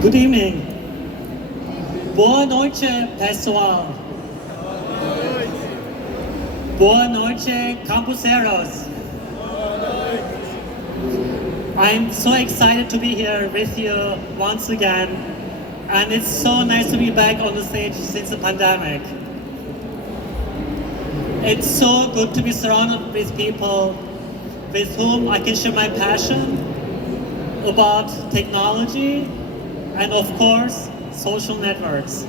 Good evening. Boa noite, pessoal. Boa noite, campuseros. I'm so excited to be here with you once again, and it's so nice to be back on the stage since the pandemic. It's so good to be surrounded with people with whom I can share my passion about technology and, of course, social networks.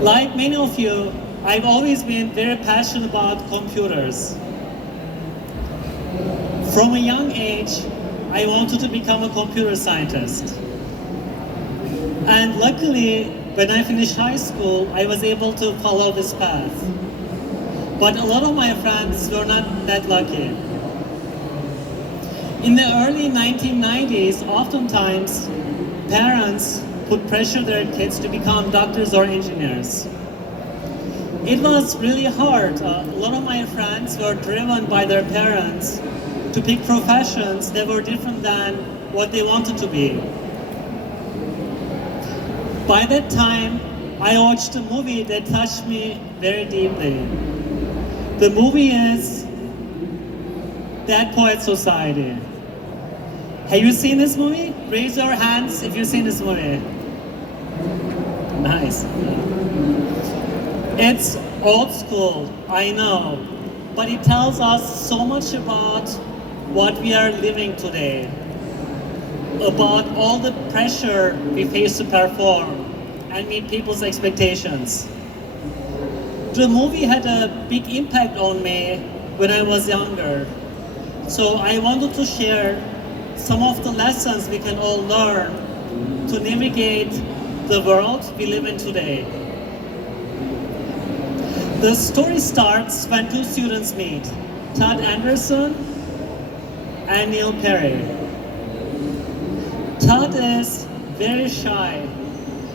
Like many of you, I've always been very passionate about computers. From a young age, I wanted to become a computer scientist. And luckily, when I finished high school, I was able to follow this path. But a lot of my friends were not that lucky. In the early 1990s, oftentimes, parents would pressure their kids to become doctors or engineers. It was really hard. A lot of my friends were driven by their parents to pick professions that were different than what they wanted to be. By that time, I watched a movie that touched me very deeply. The movie is Dead Poets Society. Have you seen this movie? Raise your hands if you've seen this movie. Nice. It's old school, I know, but it tells us so much about what we are living today, about all the pressure we face to perform and meet people's expectations. The movie had a big impact on me when I was younger, so I wanted to share some of the lessons we can all learn to navigate the world we live in today. The story starts when two students meet, Todd Anderson and Neil Perry. Todd is very shy,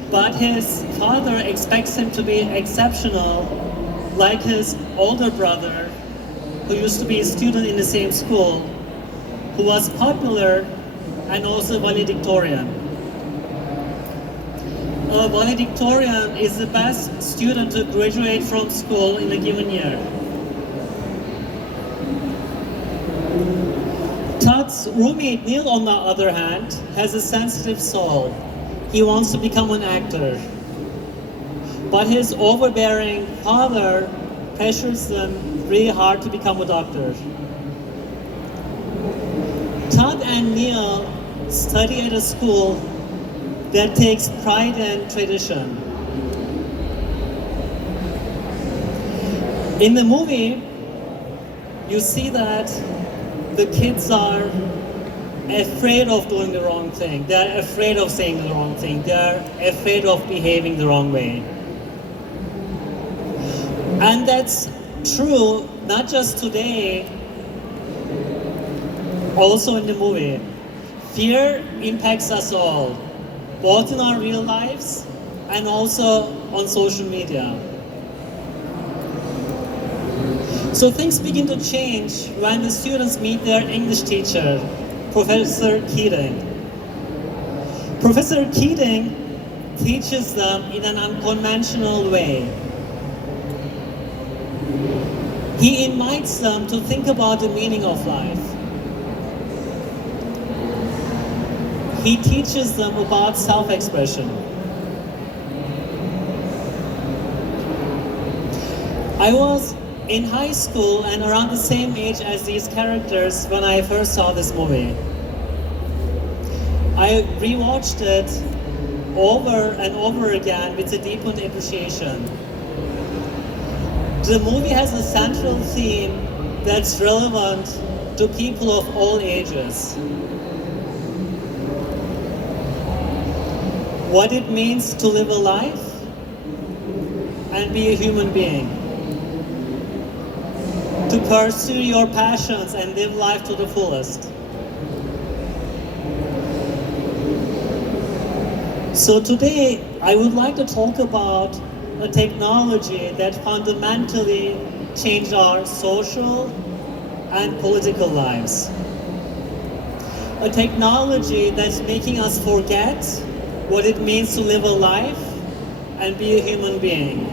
but his father expects him to be exceptional, like his older brother, who used to be a student in the same school, who was popular and also valedictorian. A valedictorian is the best student to graduate from school in a given year. Todd's roommate Neil, on the other hand, has a sensitive soul. He wants to become an actor. But his overbearing father pressures them really hard to become a doctor. Todd and Neil study at a school that takes pride in tradition. In the movie, you see that the kids are afraid of doing the wrong thing. They're afraid of saying the wrong thing. They're afraid of behaving the wrong way. And that's true not just today, also in the movie. Fear impacts us all, both in our real lives and also on social media. So things begin to change when the students meet their English teacher, Professor Keating. Professor Keating teaches them in an unconventional way. He invites them to think about the meaning of life. He teaches them about self-expression. I was in high school and around the same age as these characters when I first saw this movie. I rewatched it over and over again with a deepened appreciation. The movie has a central theme that's relevant to people of all ages. What it means to live a life and be a human being. To pursue your passions and live life to the fullest. So today, I would like to talk about a technology that fundamentally changed our social and political lives. A technology that's making us forget what it means to live a life and be a human being.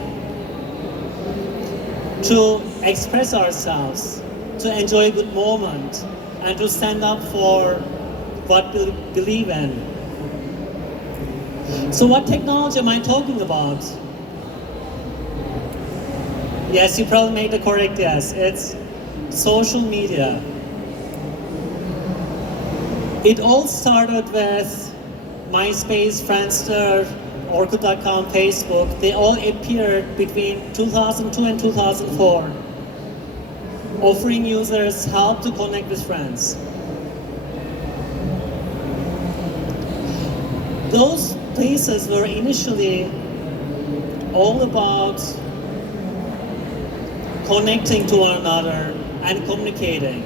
To express ourselves, to enjoy a good moment, and to stand up for what we believe in. So what technology am I talking about? Yes, you probably made the correct guess. It's social media. It all started with MySpace, Friendster, Orkut.com, Facebook. They all appeared between 2002 and 2004, offering users help to connect with friends. Those places were initially all about connecting to one another and communicating.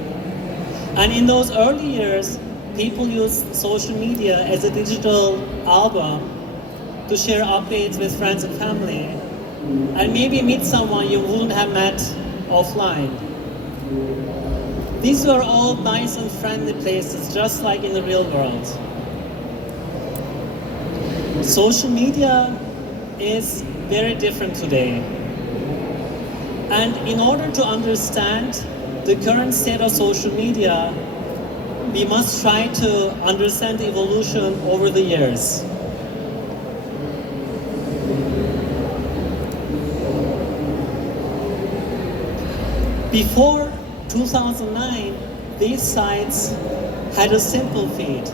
And in those early years, people used social media as a digital album to share updates with friends and family, and maybe meet someone you wouldn't have met offline. These were all nice and friendly places, just like in the real world. Social media is very different today. And in order to understand the current state of social media, we must try to understand the evolution over the years. Before 2009, these sites had a simple feed.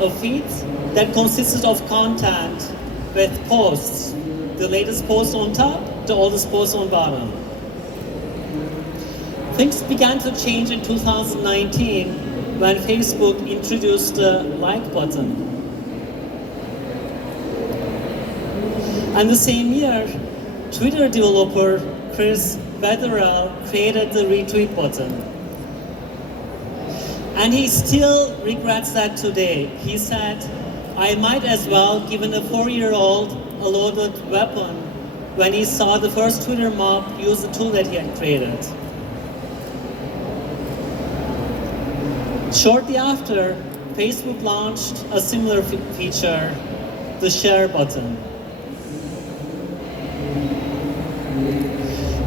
A feed that consisted of content with posts. The latest post on top, the oldest post on bottom. Things began to change in 2019 when Facebook introduced the like button. And the same year, Twitter developer Chris Federer created the retweet button. And he still regrets that today. He said, I might as well given a 4-year-old a loaded weapon when he saw the first Twitter mob use the tool that he had created. Shortly after, Facebook launched a similar feature, the share button.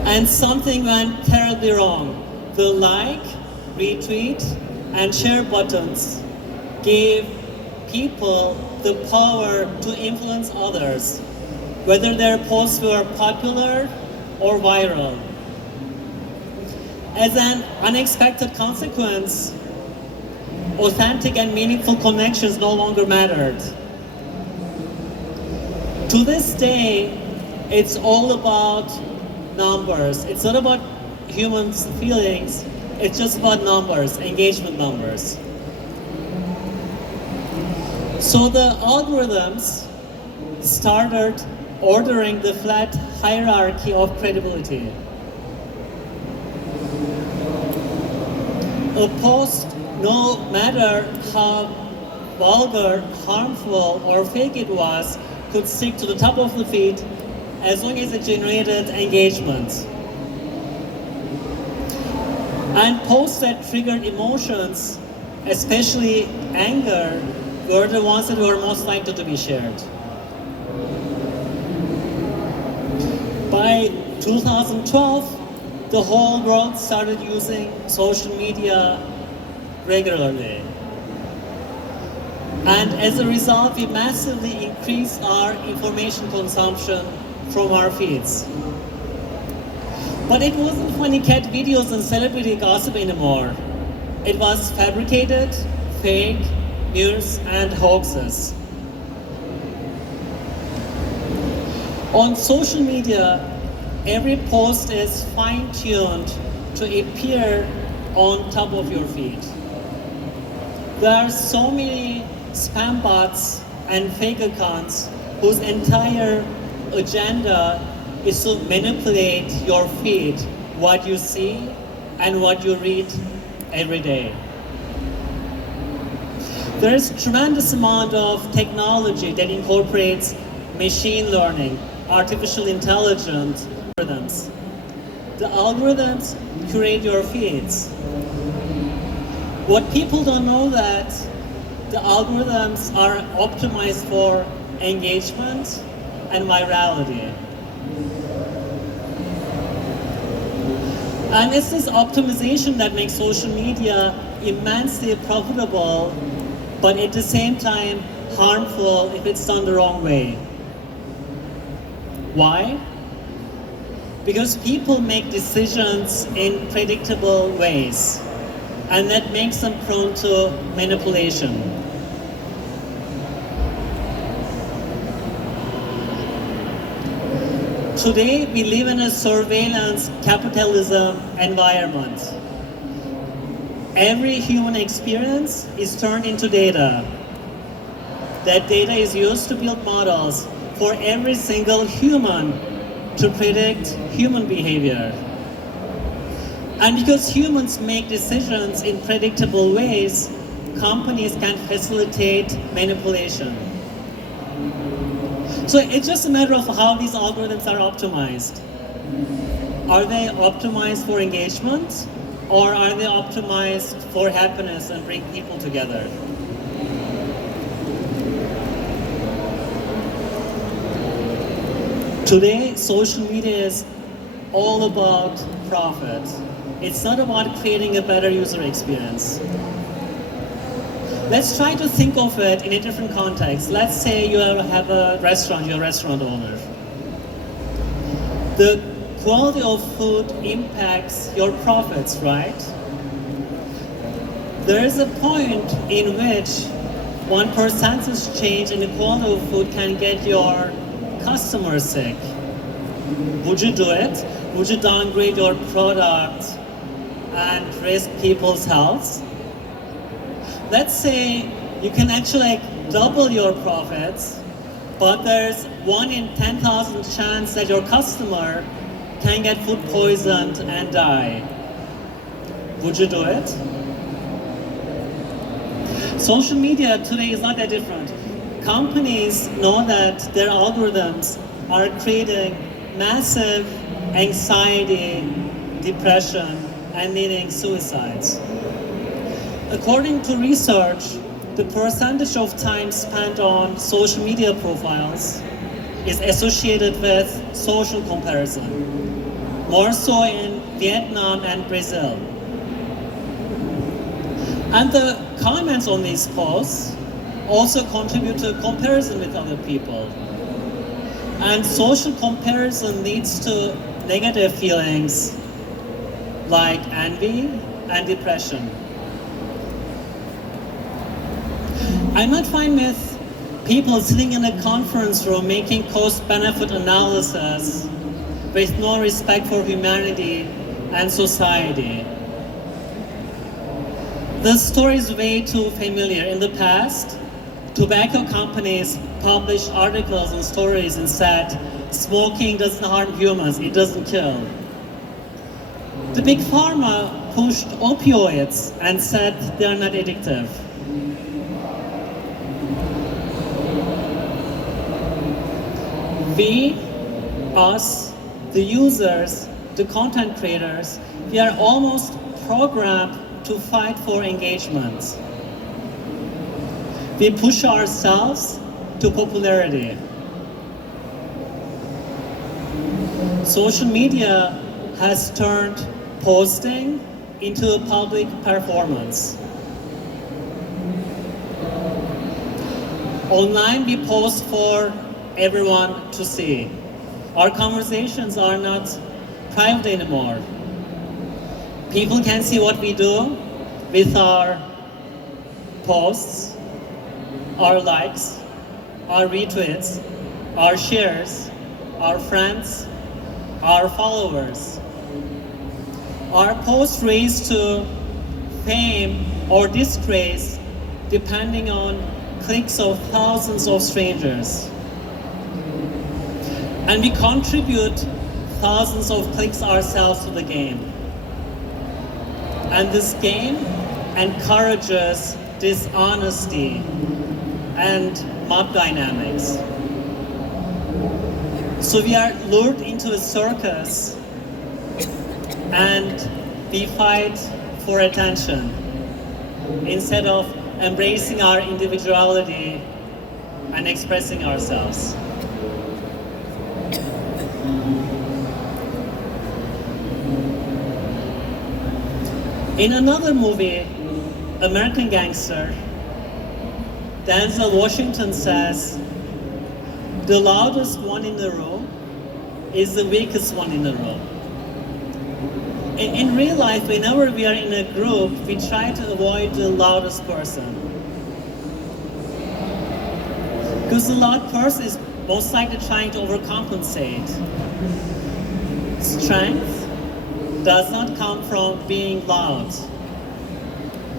And something went terribly wrong. The like, retweet, and share buttons gave people the power to influence others, whether their posts were popular or viral. As an unexpected consequence, authentic and meaningful connections no longer mattered. To this day, it's all about numbers. It's not about humans' feelings, it's just about numbers, engagement numbers. So the algorithms started ordering the flat hierarchy of credibility. A post, no matter how vulgar, harmful, or fake it was, could stick to the top of the feed as long as it generated engagement. And posts that triggered emotions, especially anger, were the ones that were most likely to be shared. By 2012, the whole world started using social media regularly. And as a result, we massively increased our information consumption from our feeds. But it wasn't funny cat videos and celebrity gossip anymore. It was fabricated, fake news and hoaxes. On social media, every post is fine-tuned to appear on top of your feed. There are so many spam bots and fake accounts whose entire agenda is to manipulate your feed, what you see and what you read every day. There is a tremendous amount of technology that incorporates machine learning, artificial intelligence algorithms. The algorithms curate your feeds. What people don't know that the algorithms are optimized for engagement and virality. And it's this optimization that makes social media immensely profitable, but at the same time harmful if it's done the wrong way. Why? Because people make decisions in predictable ways, and that makes them prone to manipulation. Today, we live in a surveillance capitalism environment. Every human experience is turned into data. That data is used to build models for every single human to predict human behavior. And because humans make decisions in predictable ways, companies can facilitate manipulation. So it's just a matter of how these algorithms are optimized. Are they optimized for engagement, or are they optimized for happiness and bring people together? Today, social media is all about profit. It's not about creating a better user experience. Let's try to think of it in a different context. Let's say you have a restaurant, you're a restaurant owner. The quality of food impacts your profits, right? There is a point in which 1% change in the quality of food can get your customers sick. Would you do it? Would you downgrade your product and risk people's health? Let's say you can actually double your profits, but there's 1 in 10,000 chance that your customer can get food poisoned and die. Would you do it? Social media today is not that different. Companies know that their algorithms are creating massive anxiety, depression, and leading suicides. According to research, the percentage of time spent on social media profiles is associated with social comparison, more so in Vietnam and Brazil. And the comments on these posts also contribute to comparison with other people. And social comparison leads to negative feelings like envy and depression. I'm not fine with people sitting in a conference room making cost-benefit analysis with no respect for humanity and society. This story is way too familiar. In the past, tobacco companies published articles and stories and said, smoking doesn't harm humans, it doesn't kill. The big pharma pushed opioids and said they're not addictive. We, us, the users, the content creators, we are almost programmed to fight for engagement. We push ourselves to popularity. Social media has turned posting into a public performance. Online we post for everyone to see. Our conversations are not private anymore. People can see what we do with our posts, our likes, our retweets, our shares, our friends, our followers. Our posts raise to fame or disgrace depending on clicks of thousands of strangers. And we contribute thousands of clicks ourselves to the game. And this game encourages dishonesty and mob dynamics. So we are lured into a circus and we fight for attention instead of embracing our individuality and expressing ourselves. In another movie, American Gangster, Denzel Washington says, the loudest one in the room is the weakest one in the room. In real life, whenever we are in a group, we try to avoid the loudest person. Because the loud person is most likely trying to overcompensate. Strength does not come from being loud.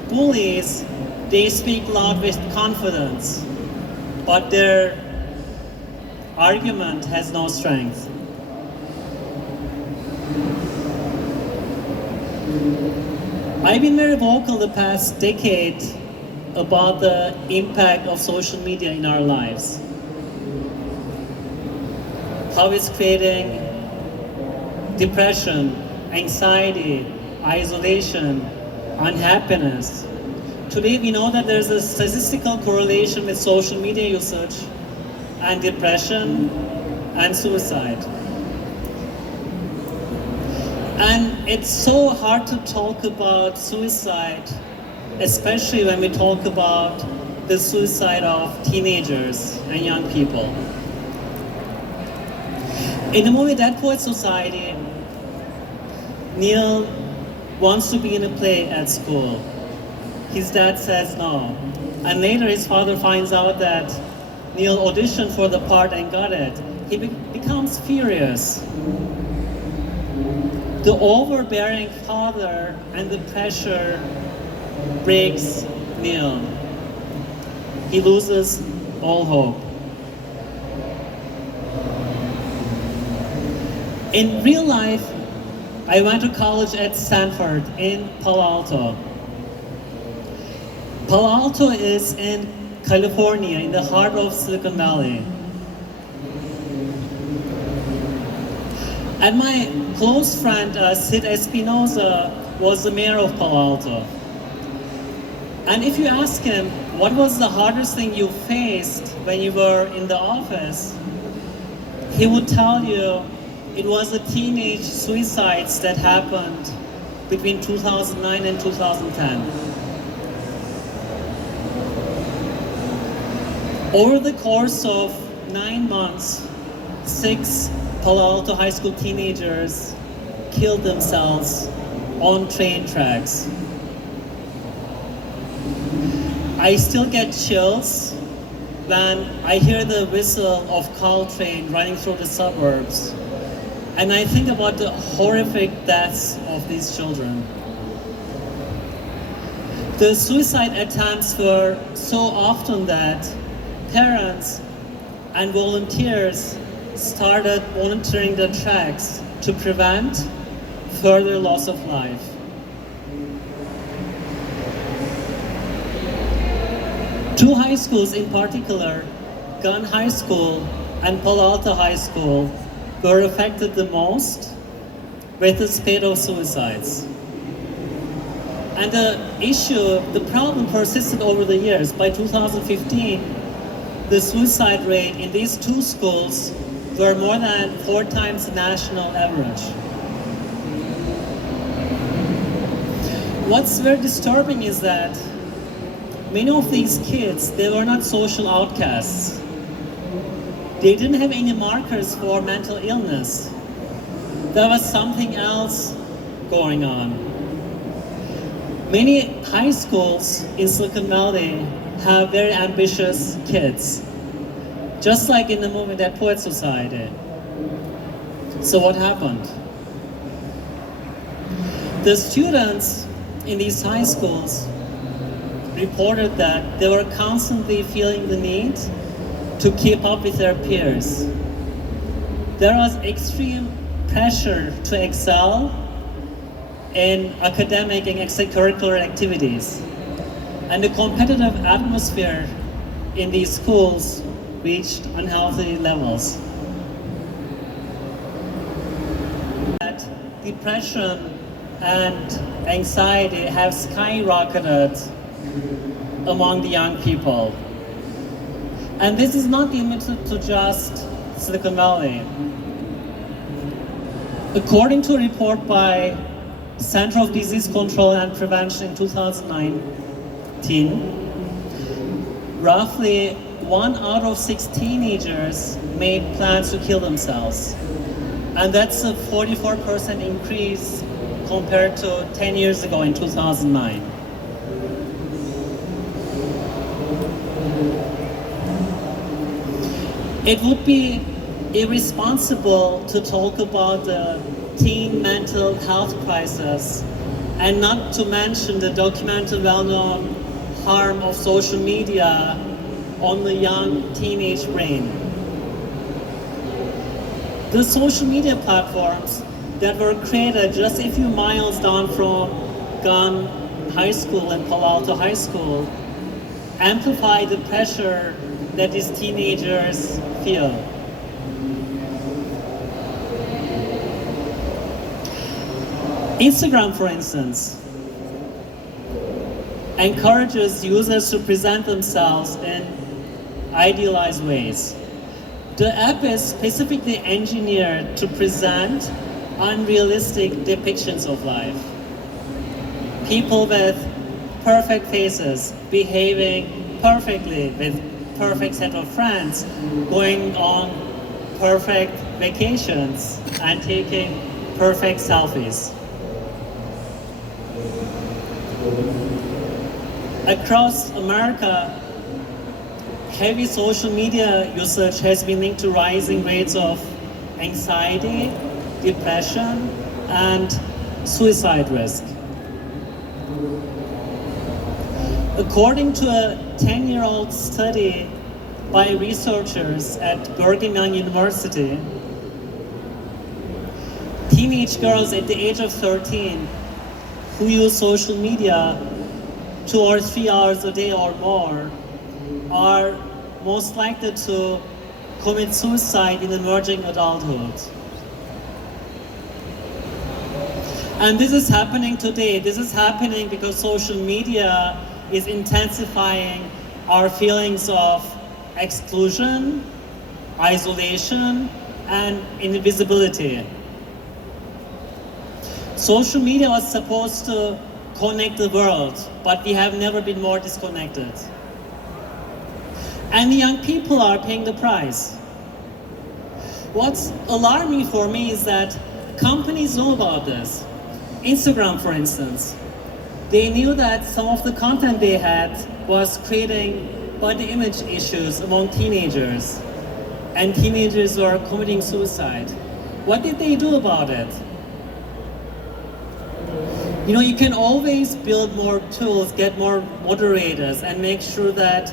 Bullies, they speak loud with confidence, but their argument has no strength. I've been very vocal the past decade about the impact of social media in our lives. How it's creating depression, anxiety, isolation, unhappiness. Today we know that there's a statistical correlation with social media usage and depression and suicide. And it's so hard to talk about suicide, especially when we talk about the suicide of teenagers and young people. In the movie Dead Poets Society, Neil wants to be in a play at school. His dad says no. And later his father finds out that Neil auditioned for the part and got it. He becomes furious. The overbearing father and the pressure breaks Neil. He loses all hope. In real life, I went to college at Stanford in Palo Alto. Palo Alto is in California, in the heart of Silicon Valley. And my close friend, Sid Espinosa, was the mayor of Palo Alto. And if you ask him, what was the hardest thing you faced when you were in the office, he would tell you it was the teenage suicides that happened between 2009 and 2010. Over the course of 9 months, 6 Palo Alto high school teenagers killed themselves on train tracks. I still get chills when I hear the whistle of Caltrain running through the suburbs, and I think about the horrific deaths of these children. The suicide attempts were so often that parents and volunteers started monitoring the tracks to prevent further loss of life. Two high schools in particular, Gunn High School and Palo Alto High School, were affected the most with the spate of suicides. And the problem persisted over the years. By 2015, the suicide rate in these two schools were more than 4 times the national average. What's very disturbing is that many of these kids, they were not social outcasts. They didn't have any markers for mental illness. There was something else going on. Many high schools in Silicon Valley have very ambitious kids, just like in the movie Dead Poets Society. So what happened? The students in these high schools reported that they were constantly feeling the need to keep up with their peers. There was extreme pressure to excel in academic and extracurricular activities. And the competitive atmosphere in these schools reached unhealthy levels. That depression and anxiety have skyrocketed among the young people. And this is not limited to just Silicon Valley. According to a report by Center of Disease Control and Prevention in 2019, roughly 1 out of 6 teenagers made plans to kill themselves. And that's a 44% increase compared to 10 years ago in 2009. It would be irresponsible to talk about the teen mental health crisis and not to mention the documented well-known harm of social media on the young teenage brain. The social media platforms that were created just a few miles down from Gun High School and Palo Alto High School amplify the pressure that these teenagers feel. Instagram, for instance, encourages users to present themselves in idealized ways. The app is specifically engineered to present unrealistic depictions of life. People with perfect faces, behaving perfectly with perfect set of friends, going on perfect vacations and taking perfect selfies. Across America, heavy social media usage has been linked to rising rates of anxiety, depression, and suicide risk. According to a 10-year-old study by researchers at Brigham Young University, teenage girls at the age of 13 who use social media 2 or 3 hours a day or more are most likely to commit suicide in emerging adulthood. And this is happening today. This is happening because social media is intensifying our feelings of exclusion, isolation, and invisibility. Social media was supposed to connect the world, but we have never been more disconnected. And the young people are paying the price. What's alarming for me is that companies know about this. Instagram, for instance, they knew that some of the content they had was creating body image issues among teenagers, and teenagers were committing suicide. What did they do about it? You know, you can always build more tools, get more moderators, and make sure that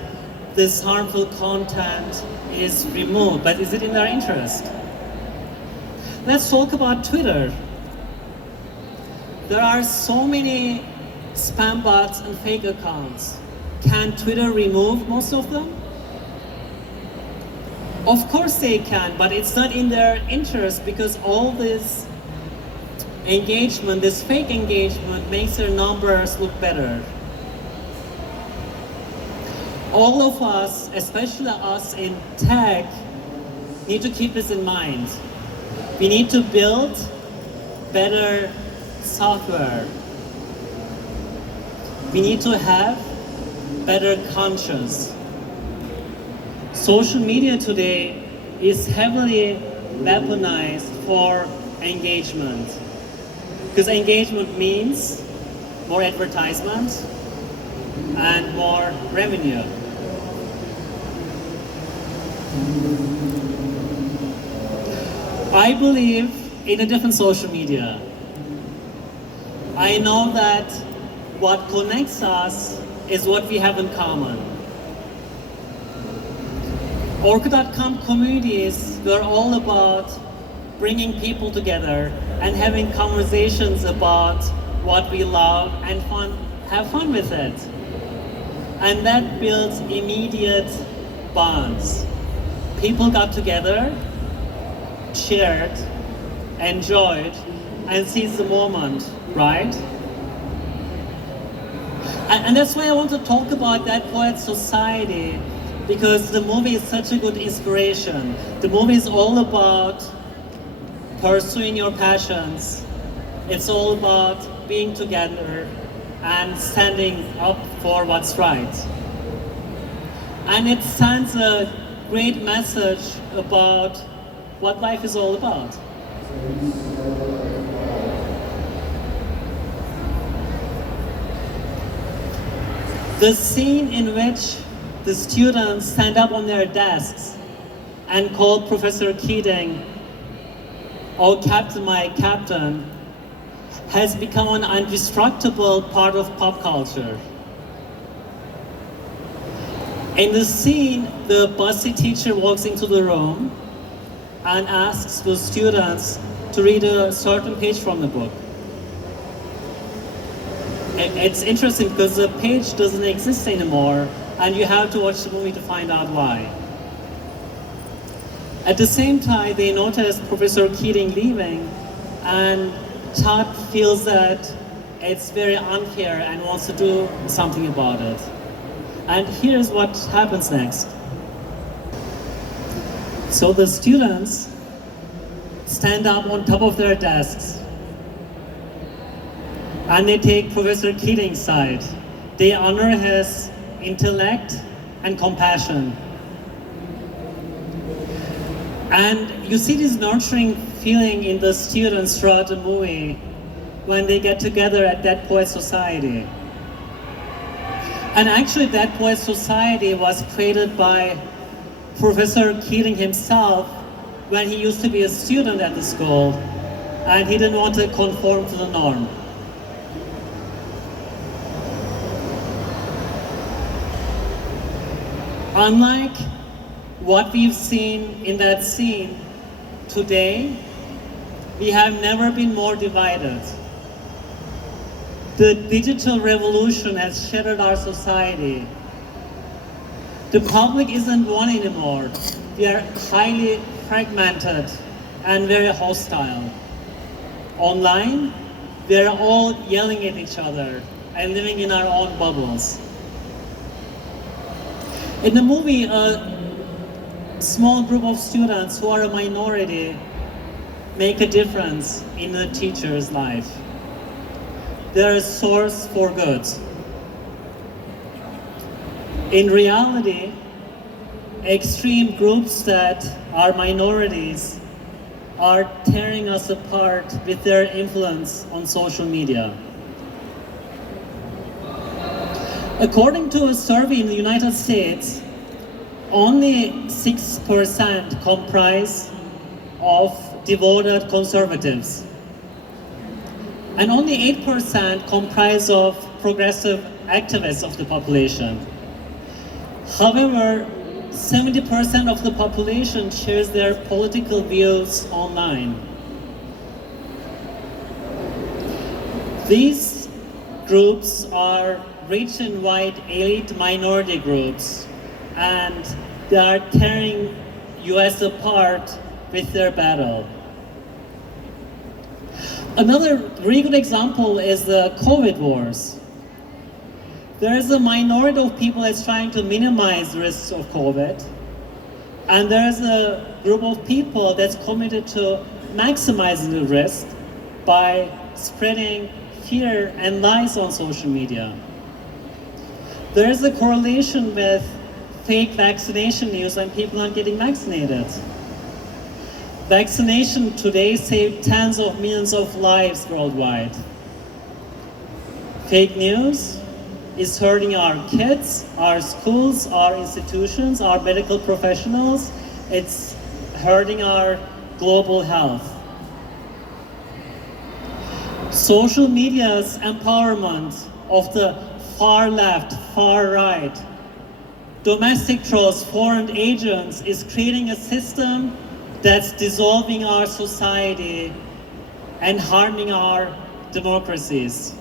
this harmful content is removed, but is it in their interest? Let's talk about Twitter. There are so many spam bots and fake accounts. Can Twitter remove most of them? Of course they can, but it's not in their interest because all this engagement, this fake engagement, makes their numbers look better. All of us, especially us in tech, need to keep this in mind. We need to build better software. We need to have better conscience. Social media today is heavily weaponized for engagement. Because engagement means more advertisement and more revenue. I believe in a different social media. I know that what connects us is what we have in common. Orkut.com communities were all about bringing people together and having conversations about what we love and have fun with it. And that builds immediate bonds. People got together, shared, enjoyed, and seized the moment, right? And that's why I want to talk about That Poet's Society, because the movie is such a good inspiration. The movie is all about pursuing your passions. It's all about being together and standing up for what's right. And it sends a great message about what life is all about. The scene in which the students stand up on their desks and call Professor Keating, "Oh Captain, my Captain," has become an indestructible part of pop culture. In the scene, the bossy teacher walks into the room and asks the students to read a certain page from the book. It's interesting because the page doesn't exist anymore, and you have to watch the movie to find out why. At the same time, they notice Professor Keating leaving, and Todd feels that it's very unfair and wants to do something about it. And here's what happens next. So the students stand up on top of their desks and they take Professor Keating's side. They honor his intellect and compassion. And you see this nurturing feeling in the students throughout the movie when they get together at That Poet's Society. And actually That Poet's Society was created by Professor Keating himself when he used to be a student at the school and he didn't want to conform to the norm. Unlike what we've seen in that scene, today we have never been more divided. The digital revolution has shattered our society. The public isn't one anymore. We are highly fragmented and very hostile. Online, we are all yelling at each other and living in our own bubbles. In the movie, a small group of students who are a minority make a difference in a teacher's life. They're a source for good. In reality, extreme groups that are minorities are tearing us apart with their influence on social media. According to a survey in the United States, only 6% comprise of devoted conservatives, and only 8% comprise of progressive activists of the population. However, 70% of the population shares their political views online. These groups are rich and white elite minority groups, and they are tearing US apart with their battle. Another really good example is the COVID wars. There is a minority of people that's trying to minimize the risks of COVID, and there is a group of people that's committed to maximizing the risk by spreading fear and lies on social media. There is a correlation with fake vaccination news and people not getting vaccinated. Vaccination today saved tens of millions of lives worldwide. Fake news is hurting our kids, our schools, our institutions, our medical professionals. It's hurting our global health. Social media's empowerment of the far left, far right, domestic trolls, foreign agents is creating a system that's dissolving our society and harming our democracies.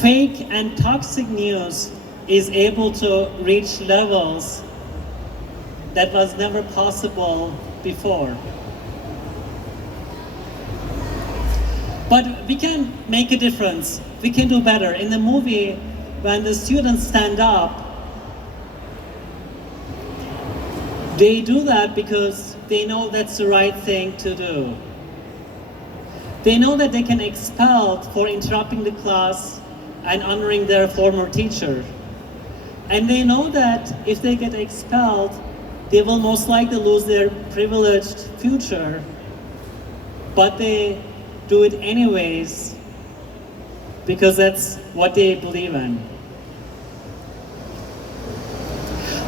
Fake and toxic news is able to reach levels that was never possible before. But we can make a difference we can do better. In the movie, when the students stand up, they do that because they know that's the right thing to do. They know that they can get expelled for interrupting the class and honoring their former teacher. And they know that if they get expelled, they will most likely lose their privileged future. But they do it anyways because that's what they believe in.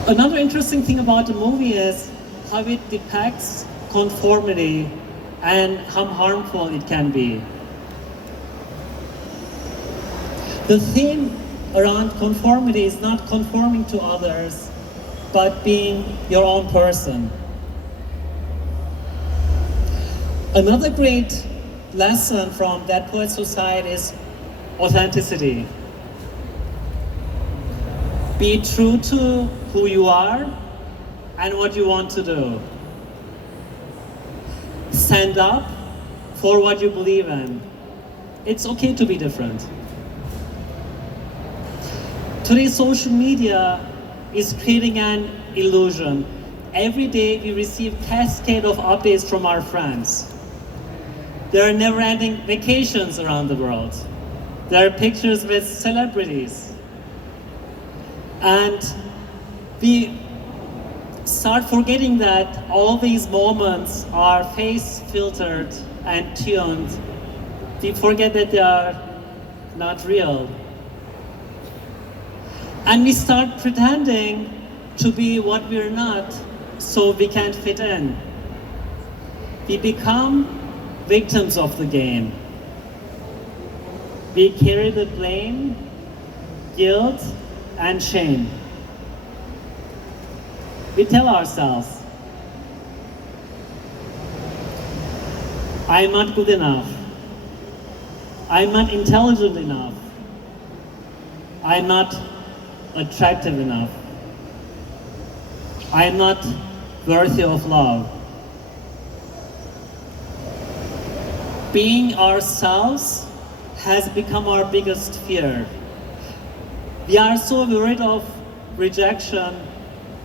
Another interesting thing about the movie is how it depicts conformity and how harmful it can be. The theme around conformity is not conforming to others, but being your own person. Another great lesson from Dead Poets Society is authenticity. Be true to who you are and what you want to do. Stand up for what you believe in. It's okay to be different. Today's social media is creating an illusion. Every day we receive cascade of updates from our friends. There are never-ending vacations around the world. There are pictures with celebrities. And we start forgetting that all these moments are face filtered and tuned. We forget that they are not real. And we start pretending to be what we're not, so we can't fit in. We become victims of the game. We carry the blame, guilt, and shame. We tell ourselves, I'm not good enough. I'm not intelligent enough. I'm not attractive enough. I'm not worthy of love. Being ourselves has become our biggest fear. We are so worried of rejection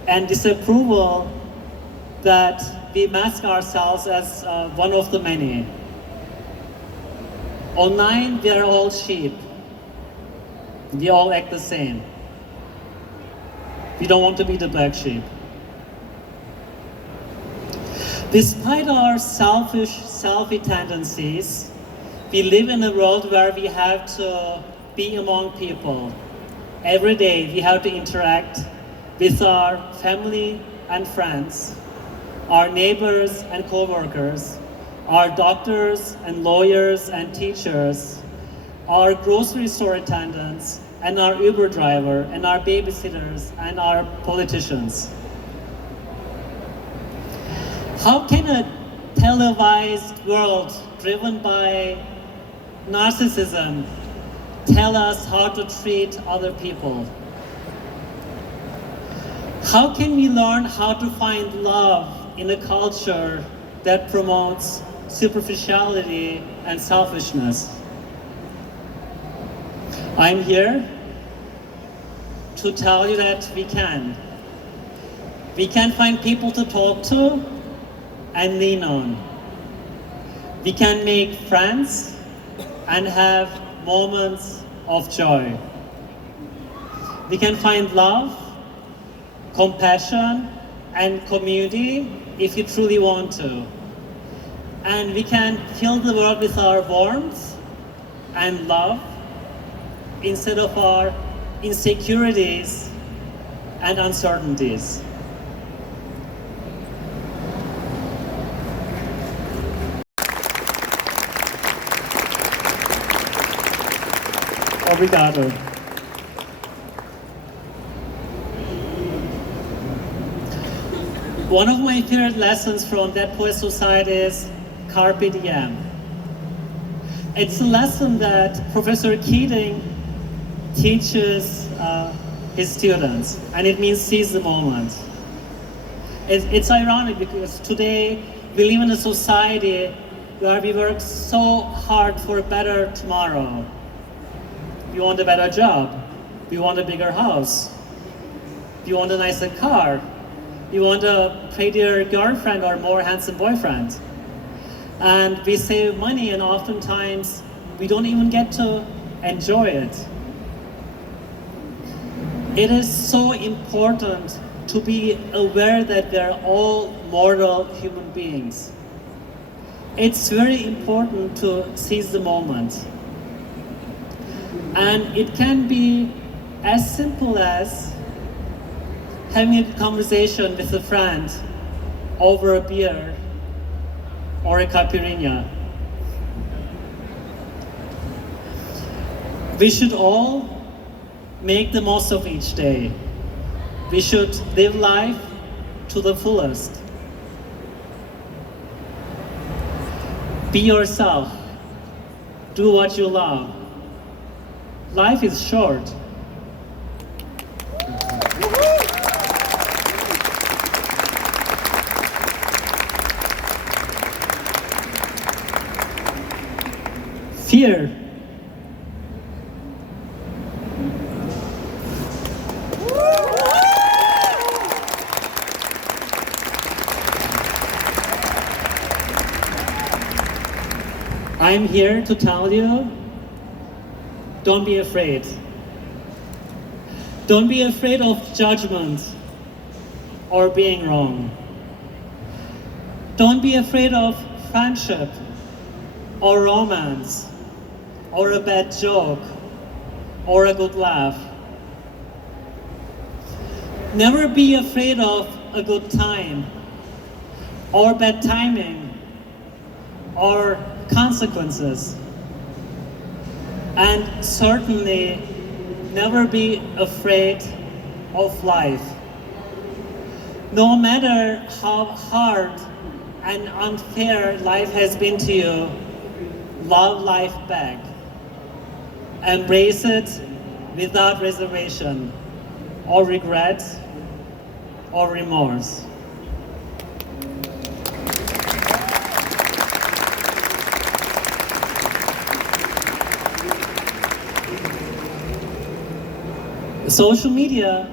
and disapproval that we mask ourselves as one of the many. Online, we are all sheep. We all act the same. We don't want to be the black sheep. Despite our selfish, selfie tendencies, we live in a world where we have to be among people. Every day we have to interact with our family and friends, our neighbors and co-workers, our doctors and lawyers and teachers, our grocery store attendants, and our Uber driver, and our babysitters, and our politicians. How can a televised world driven by narcissism tell us how to treat other people? How can we learn how to find love in a culture that promotes superficiality and selfishness? I'm here to tell you that we can. We can find people to talk to and lean on. We can make friends and have moments of joy. We can find love, compassion, and community if you truly want to. And we can fill the world with our warmth and love instead of our insecurities and uncertainties. Obrigado. One of my favorite lessons from Dead Poets Society is carpe diem. It's a lesson that Professor Keating teaches his students, and it means seize the moment. It's ironic because today we live in a society where we work so hard for a better tomorrow. We want a better job. We want a bigger house. We want a nicer car. We want a prettier girlfriend or more handsome boyfriend. And we save money, and oftentimes we don't even get to enjoy it. It is so important to be aware that we are all mortal human beings. It's very important to seize the moment. And it can be as simple as having a conversation with a friend over a beer or a caipirinha. We should all make the most of each day. We should live life to the fullest. Be yourself. Do what you love. Life is short. Fear. I'm here to tell you, don't be afraid. Don't be afraid of judgment or being wrong. Don't be afraid of friendship or romance or a bad joke or a good laugh. Never be afraid of a good time or bad timing or consequences. And certainly never be afraid of life. No matter how hard and unfair life has been to you, love life back. Embrace it without reservation or regret or remorse. Social media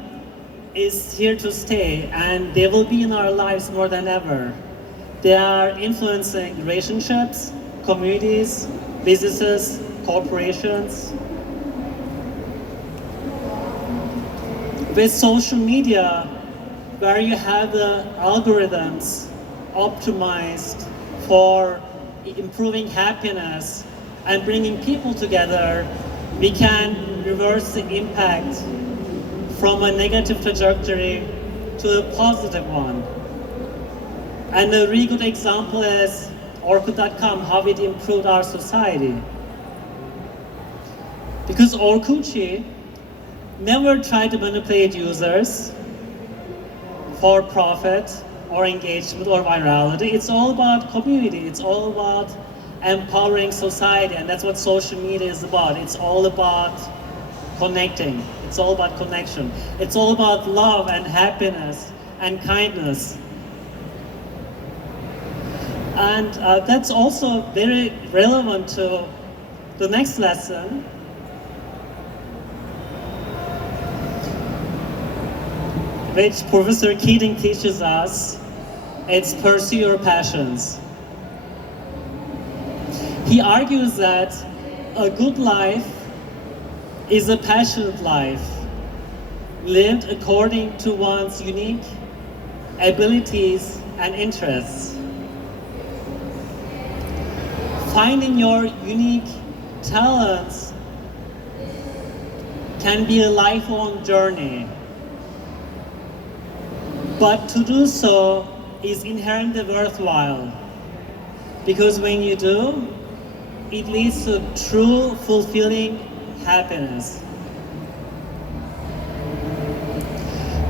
is here to stay, and they will be in our lives more than ever. They are influencing relationships, communities, businesses, corporations. With social media, where you have the algorithms optimized for improving happiness and bringing people together, we can reverse the impact from a negative trajectory to a positive one. And a really good example is Orkut.com, how it improved our society. Because Orkutchi never tried to manipulate users for profit or engagement or virality. It's all about community. It's all about empowering society, and that's what social media is about. It's all about connecting. It's all about connection. It's all about love and happiness and kindness. And that's also very relevant to the next lesson, which Professor Keating teaches us. It's pursue your passions. He argues that a good life is a passionate life, lived according to one's unique abilities and interests. Finding your unique talents can be a lifelong journey, but to do so is inherently worthwhile, because when you do, it leads to true, fulfilling happiness.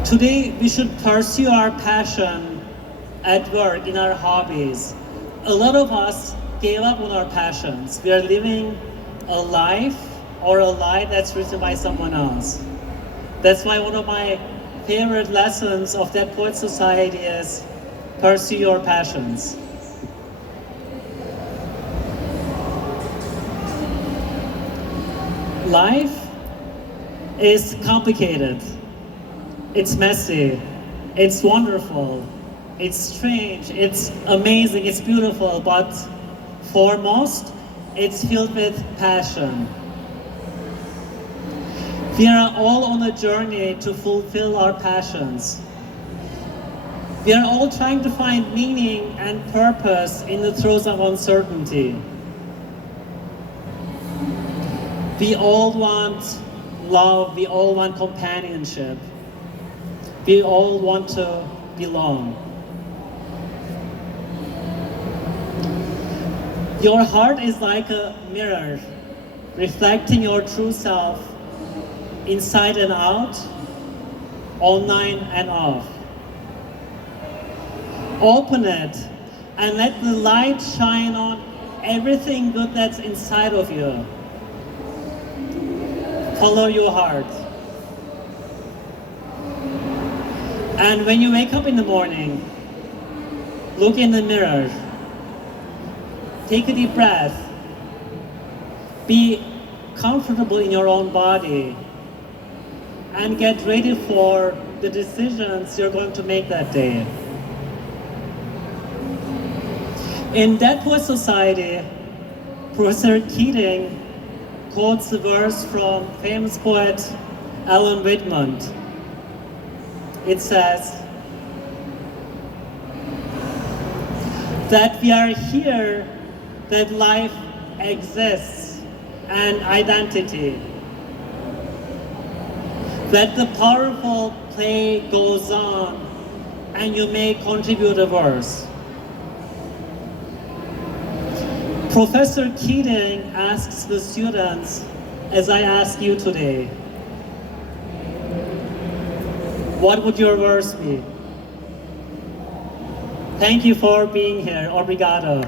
Today, we should pursue our passion at work, in our hobbies. A lot of us gave up on our passions. We are living a life or a lie that's written by someone else. That's why one of my favorite lessons of that Poet Society is pursue your passions. Life is complicated. It's messy. It's wonderful. It's strange. It's amazing. It's beautiful. But foremost, it's filled with passion. We are all on a journey to fulfill our passions. We are all trying to find meaning and purpose in the throes of uncertainty. We all want love, we all want companionship. We all want to belong. Your heart is like a mirror, reflecting your true self inside and out, online and off. Open it and let the light shine on everything good that's inside of you. Follow your heart. And when you wake up in the morning, look in the mirror. Take a deep breath. Be comfortable in your own body. And get ready for the decisions you're going to make that day. In Dead Poets Society, Professor Keating quotes a verse from famous poet Alan Whitman. It says that we are here, that life exists, and identity. That the powerful play goes on, and you may contribute a verse. Professor Keating asks the students, as I ask you today, what would your verse be? Thank you for being here. Obrigado.